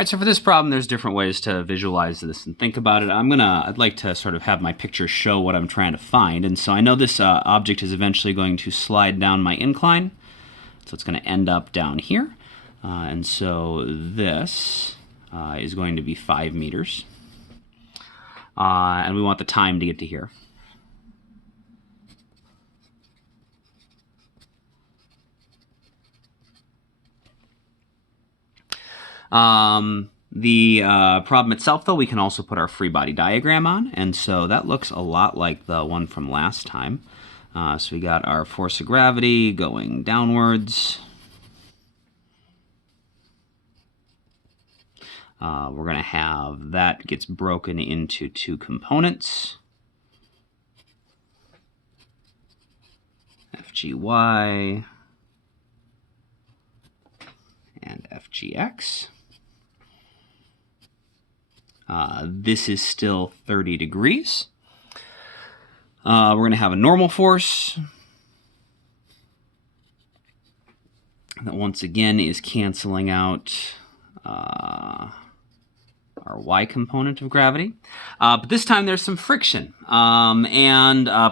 right, so for this problem, there's different ways to visualize this and think about it. I'd like to sort of have my picture show what I'm trying to find. And so I know this object is eventually going to slide down my incline. So it's going to end up down here. And so this is going to be 5 meters. And we want the time to get to here. The problem itself, though, we can also put our free body diagram on, and so that looks a lot like the one from last time. So we got our force of gravity going downwards. We're going to have that gets broken into 2 components. FGY and FGX. This is still 30 degrees. We're going to have a normal force that once again is canceling out our y component of gravity. But this time there's some friction.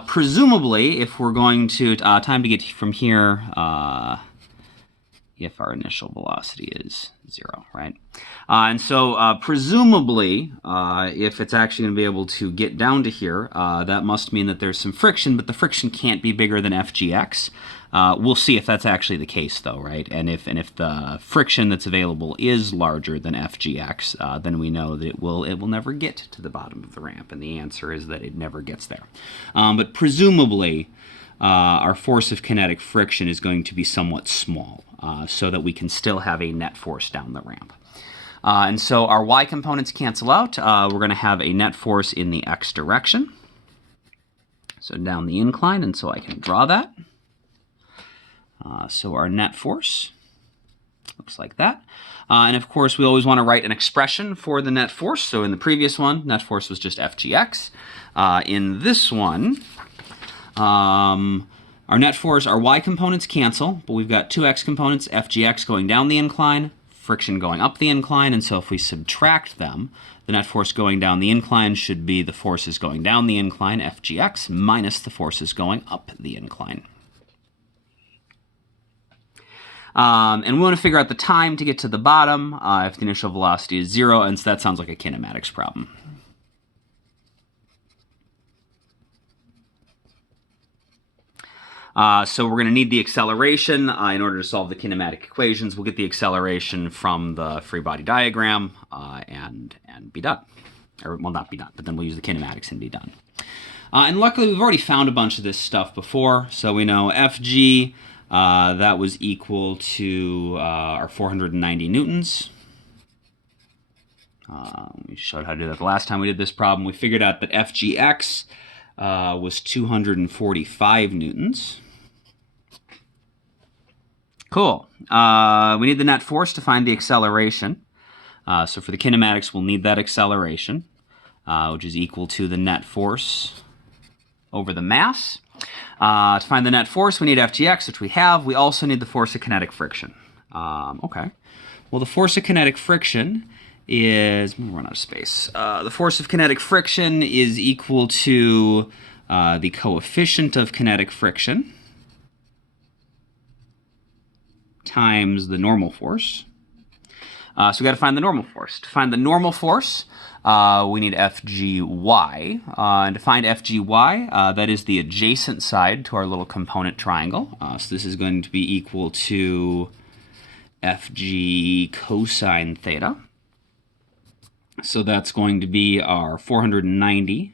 Presumably, if we're going to, time to get from here, if our initial velocity is 0, right? And so presumably, if it's actually going to be able to get down to here, that must mean that there's some friction, but the friction can't be bigger than FGX. We'll see if that's actually the case, though, right? And if the friction that's available is larger than FGX, then we know that it will never get to the bottom of the ramp, and the answer is that it never gets there. But presumably, our force of kinetic friction is going to be somewhat small, so that we can still have a net force down the ramp. And so our y components cancel out. We're going to have a net force in the x direction, so down the incline, and so I can draw that. So our net force looks like that. And of course, we always want to write an expression for the net force. So in the previous one, net force was just FGX. In this one, our net force, our y components cancel, but we've got 2 x components, FGX going down the incline, friction going up the incline, and so if we subtract them, the net force going down the incline should be the forces going down the incline, FGX, minus the forces going up the incline. And we want to figure out the time to get to the bottom if the initial velocity is 0, and so that sounds like a kinematics problem. So we're going to need the acceleration in order to solve the kinematic equations. We'll get the acceleration from the free body diagram and be done. Or, well, not be done, but then we'll use the kinematics and be done. And luckily, we've already found a bunch of this stuff before. So we know Fg, that was equal to our 490 newtons. We showed how to do that the last time we did this problem. We figured out that Fgx was 245 newtons. Cool. We need the net force to find the acceleration. So for the kinematics, we'll need that acceleration, which is equal to the net force over the mass. To find the net force, we need FGX, which we have. We also need the force of kinetic friction. Okay. Well, the force of kinetic friction is, we'll run out of space. The force of kinetic friction is equal to the coefficient of kinetic friction times the normal force. So we got to find the normal force. To find the normal force, we need FGY. And to find FGY, that is the adjacent side to our little component triangle. So this is going to be equal to FG cosine theta. So that's going to be our 490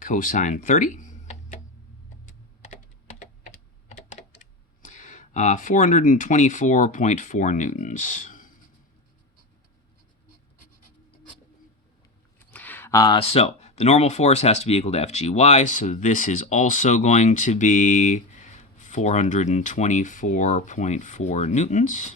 cosine 30. 424.4 newtons. So the normal force has to be equal to FGY, so this is also going to be 424.4 newtons.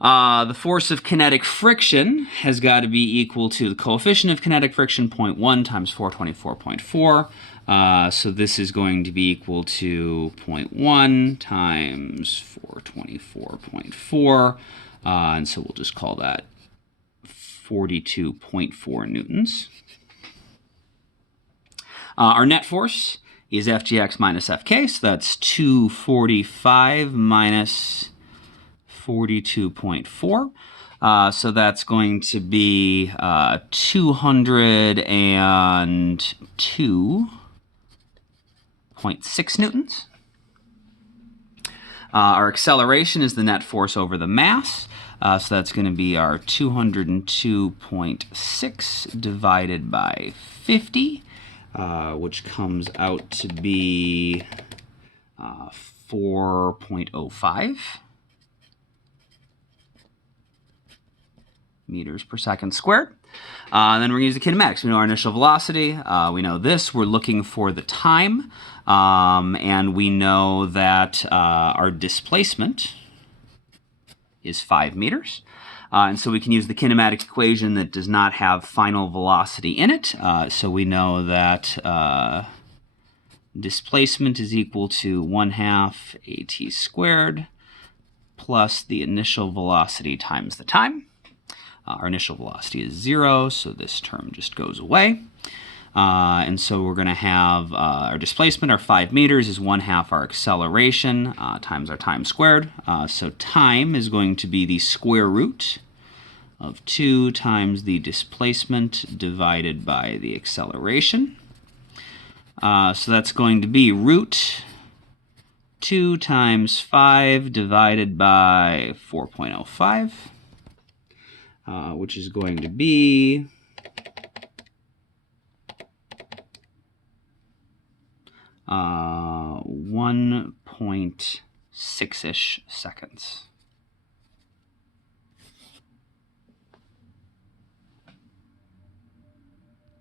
The force of kinetic friction has got to be equal to the coefficient of kinetic friction, 0.1 times 424.4. So this is going to be equal to 0.1 times 424.4. And so we'll just call that 42.4 newtons. Our net force is Fgx minus Fk, so that's 245 minus 42.4. So that's going to be 202.6 newtons. Our acceleration is the net force over the mass. So that's going to be our 202.6 divided by 50, which comes out to be 4.05 meters per second squared. And then we're going to use the kinematics. We know our initial velocity. We know this. We're looking for the time. And we know that our displacement is 5 meters. And so we can use the kinematic equation that does not have final velocity in it. So we know that displacement is equal to 1/2 at squared plus the initial velocity times the time. Our initial velocity is 0, so this term just goes away. And so we're going to have our displacement, our 5 meters, is 1/2 our acceleration times our time squared. So time is going to be the square root of 2 times the displacement divided by the acceleration. So that's going to be root 2 times 5 divided by 4.05. Which is going to be 1.6-ish seconds.